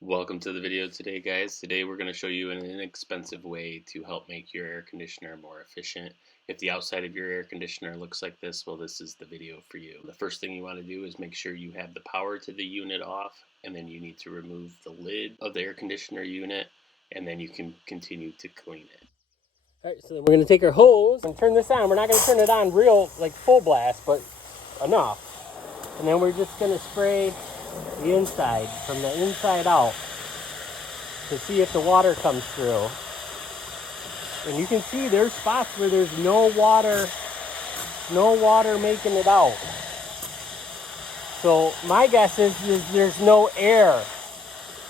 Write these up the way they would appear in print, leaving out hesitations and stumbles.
Welcome to the video today, guys. Today we're going to show you an inexpensive way to help make your air conditioner more efficient. If the outside of your air conditioner looks like this, well, this is the video for you. The first thing you want to do is make sure you have the power to the unit off, and then you need to remove the lid of the air conditioner unit, and then you can continue to clean it. All right, so then we're going to take our hose and turn this on. We're not going to turn it on real, like full blast, but enough. And then we're just going to spray the inside, from the inside out, to see if the water comes through. And you can see there's spots where there's no water making it out. So my guess is there's no air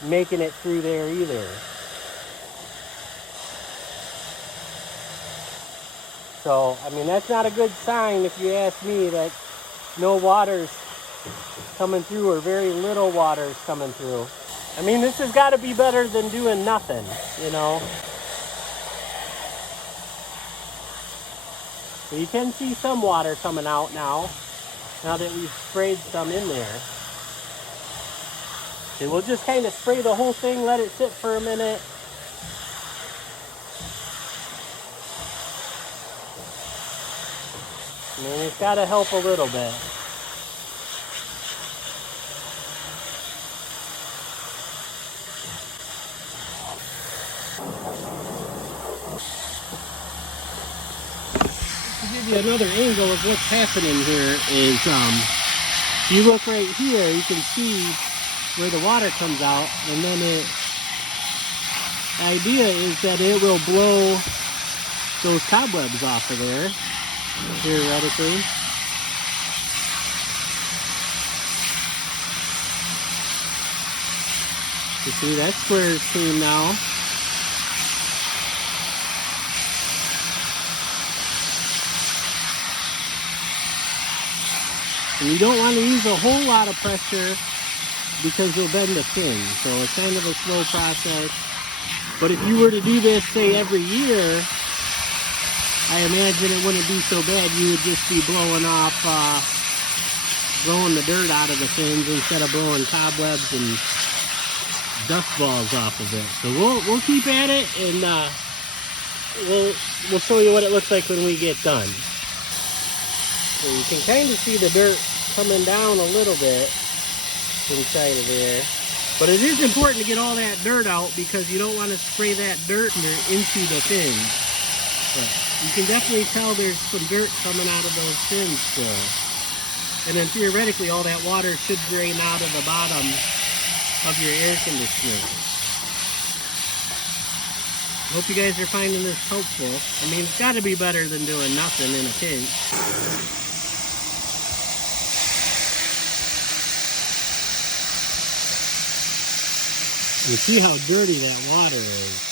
making it through there either. So, I mean, that's not a good sign if you ask me, that no water's coming through or very little water's coming through. I mean, this has got to be better than doing nothing, you know. But you can see some water coming out now that we've sprayed some in there. And we'll just kind of spray the whole thing, let it sit for a minute. I mean, it's got to help a little bit. To give you another angle of what's happening here is, if you look right here, you can see where the water comes out, and then the idea is that it will blow those cobwebs off of there, theoretically. You see, that square is clean now. And you don't want to use a whole lot of pressure because you'll bend the pin. So it's kind of a slow process. But if you were to do this, say, every year, I imagine it wouldn't be so bad. You would just be blowing the dirt out of the fins instead of blowing cobwebs and dust balls off of it. So we'll keep at it, and we'll show you what it looks like when we get done. So you can kind of see the dirt coming down a little bit inside of there. But it is important to get all that dirt out because you don't want to spray that dirt into the fins. But you can definitely tell there's some dirt coming out of those fins still. And then theoretically all that water should drain out of the bottom of your air conditioner. Hope you guys are finding this helpful. I mean, it's got to be better than doing nothing in a pinch. You see how dirty that water is.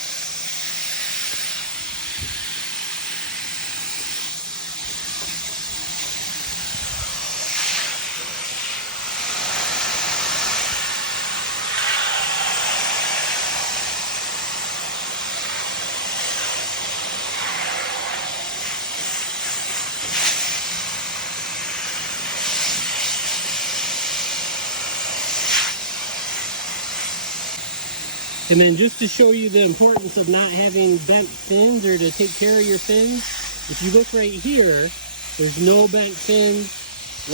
And then just to show you the importance of not having bent fins, or to take care of your fins, if you look right here, there's no bent fins,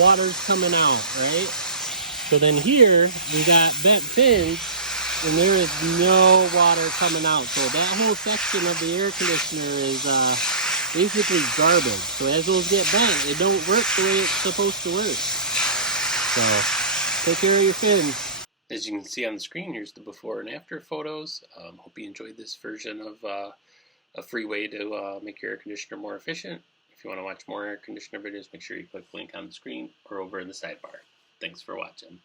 water's coming out, right? So then here, we got bent fins, and there is no water coming out. So that whole section of the air conditioner is basically garbage. So as those get bent, it don't work the way it's supposed to work. So take care of your fins. As you can see on the screen, here's the before and after photos. Hope you enjoyed this version of a free way to make your air conditioner more efficient. If you want to watch more air conditioner videos, make sure you click the link on the screen or over in the sidebar. Thanks for watching.